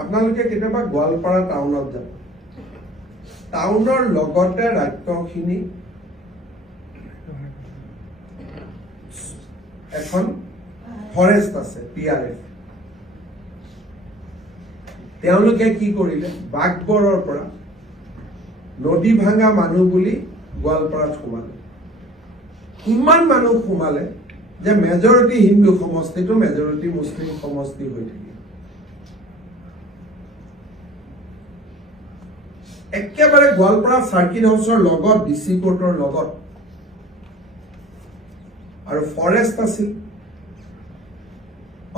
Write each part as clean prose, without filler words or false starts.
আপোনালোকে কেতিয়াবা গোৱালপাৰা টাউনত যাব টাউনৰ লগতে ৰাজ্যখিনি এখন ফৰেষ্ট আছে PRF তেওঁলোকে কি কৰিলে বাগবৰৰ পৰা নদী ভাঙা মানুহ বুলি গোৱালপাৰাত সোমালে ইমান মানুহ সোমালে যে মেজৰিটি হিন্দু সমষ্টিটো মেজৰিটি মুছলিম সমষ্টি হৈ থাকিল একেবাৰে গোৱালপাৰা সাৰ্কিট হাউছৰ লগত ডিসি কোৰ্টৰ লগত আৰু ফৰেষ্ট আছিল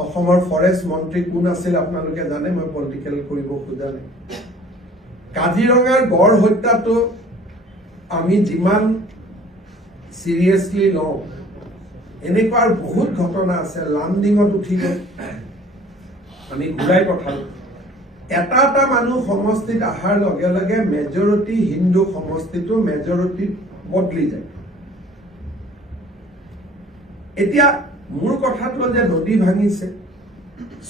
অসমৰ ফৰেষ্ট মন্ত্ৰী কোন আছিল আপোনালোকে জানে মই পলিটিক্যাল কৰিব খোজা নাই কাজিৰঙাৰ গড় হত্যাটো আমি যিমান সিৰিয়াসলি লওঁ এনেকুৱা বহুত ঘটনা আছে লামডিঙত উঠি গৈ আমি ঘূৰাই পঠালো এটা মানুহ সমষ্টিত আহাৰ লগে লগে মেজৰিটি হিন্দু সমষ্টিটো মেজৰিটি বদলি যায় এতিয়া মূল কথাটো যে নদী ভাঙিছে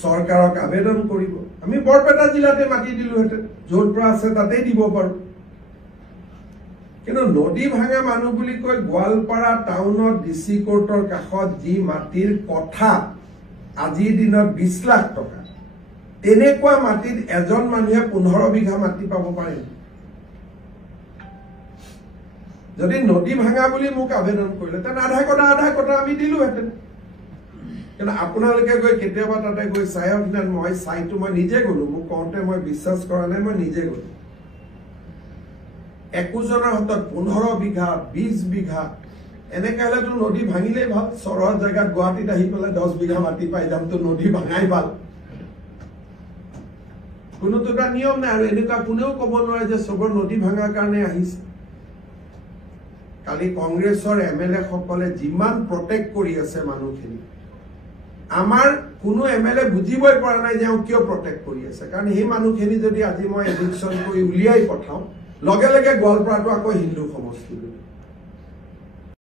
সৰকাৰক আবেদন কৰিব আমি বৰপেটা জিলাতে মাটি দিলো হেতে য'ৰ পৰা আছে তাতেই দিব পাৰো কিন্তু নদী ভাঙা মানুহ বুলি কয় গোৱালপাৰা টাউনত ডিসি কোৰ্টৰ কাষত যি মাটিৰ কথা আজিৰ দিনত 20 লাখ টকা তেনেকুৱা মাটিত এজন মানুহে 15 বিঘা মাটি পাব পাৰে যদি নদী ভাঙা বুলি মোক আবেদন কৰিলে তেন আধা কথা আমি দিলো হেতেন কিন্তু আপোনালোকে গৈ কেতিয়াবা তাতে গৈ চায়ক না মই চাইটো মই নিজে গলো মোক কওঁতে মই বিশ্বাস কৰা নাই মই নিজে গলো একজনৰ হাতত 15 বিঘা 20 বিঘা এনেকে হলেতো নদী ভাঙিলেই ভাল চৰৰ জায়গাত গুৱাহাটীত আহি পেলাই 10 বিঘা মাটি পাই যাম তো নদী ভাঙাই ভাল কোনোতো এটা নিয়ম নাই আৰু এনেকুৱা কোনেও ক'ব নোৱাৰে যে সবৰ নদী ভাঙাৰ কাৰণে আহিছে কালি কংগ্ৰেছৰ এমএলএ সকলে যিমান প্ৰটেক্ট কৰি আছে মানুহখিনি আমাৰ কোনো এমএলএ বুজিবই পৰা নাই যে কিয় প্ৰটেক্ট কৰি আছে কাৰণ এই মানুহখিনি যদি আজি মই এডিকশন কৰি উলিয়াই পঠাও লগে লগে গোৱালপাৰাটো আকৌ হিন্দু সমষ্টি